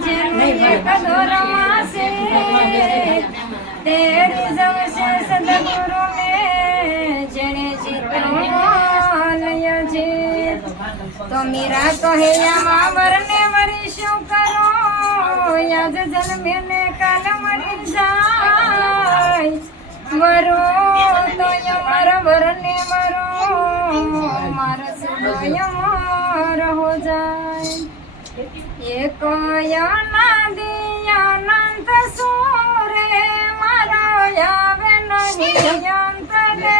જેને એક દોરમાસે તેડી જવશે સદગુરુ ને જેને જીત્યો જીત તો મીરા કહે આમાં વરને વરી શું કરો યાદ જન્મે ને કાલ મરી જાય વરો તો યમર વરને વરો મારા સુડો યમર હો જાય એક યના દિયાનંત સુરે મારો આવે નહીં અંતરે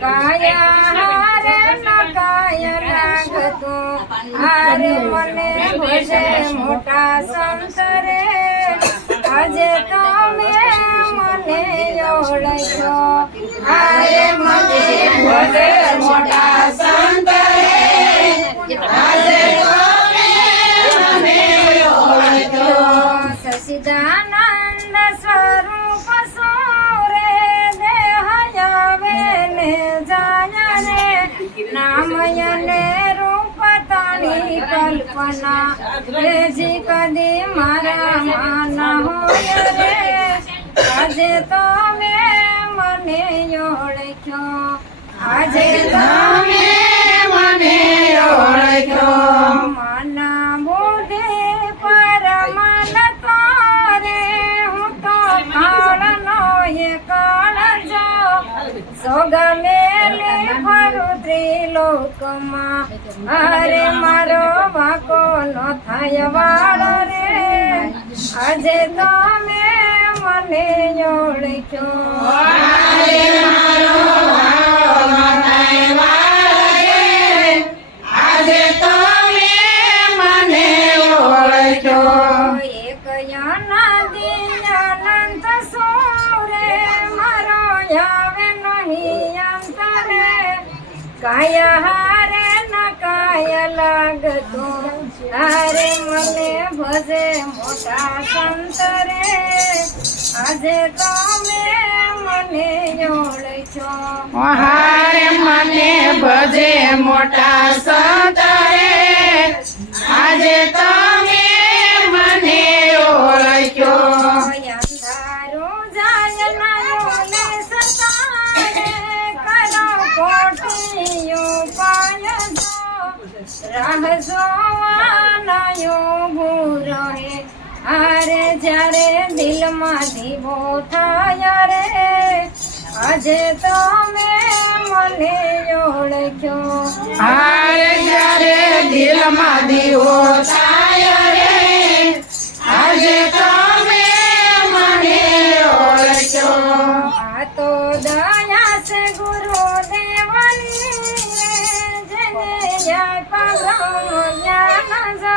કાયા હારે ન કાય લાગતો હારે મને ભજે મોટા સંતરે આજે તમે મને ઓળખ્યો હારે મને ભજે મોટા સંતરે આજે સચિદાનંદ સ્વરૂપ સોરે દેહયાવે ને જાય રે નામયને રૂપ તાણી કલ્પના રેજી કદી મારા માના હોય રે આજે તમે મને ઓળખ્યો આજે તમે મને ઓળખ્યો માના બોધે પરમાન તારે હું તો કાળનો એ કાળજો સોગમેલે ફરું ત્રિલોકમાં અરે મારો વાકો નો થાય વાળો રે આજે તમે મને ઓળખ્યો આજે મારો વાકો નો થાય વાળો રે આજે તમે મને ઓળખ્યો એક યના દિયાનંત સુરે મારો આવે નહીં અંતરે કાયા હારે ન કાય લાગતો હારે મને ભજે મોટા સંતરે આજે તમે મને ઓળખ્યો હારે મને ભજે મોટા સંતરે આજે તમે મને ઓળખ્યો અંધારું જાય નયોને સતારે કરો કોટીયો પાય જો રાહ જોવાનાયો ભૂરહે હારે જ્યારે દિલમાં દીવો થાય રે આજે તમે મને ઓળખ્યો હારે જ્યારે દિલમાં દીવો થાય રે આજે તમે મને ઓળખ્યો આ તો દયા છે ગુરુદેવની જેને જ્ઞાન જો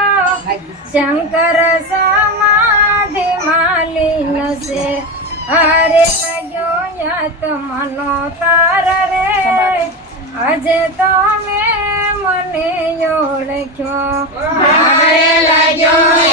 શંકર સમાધિ માલિન છે હરે લગ્યો યાત મનો તાર રે આજે તમે મને ઓળખ્યો હરે લગ્યો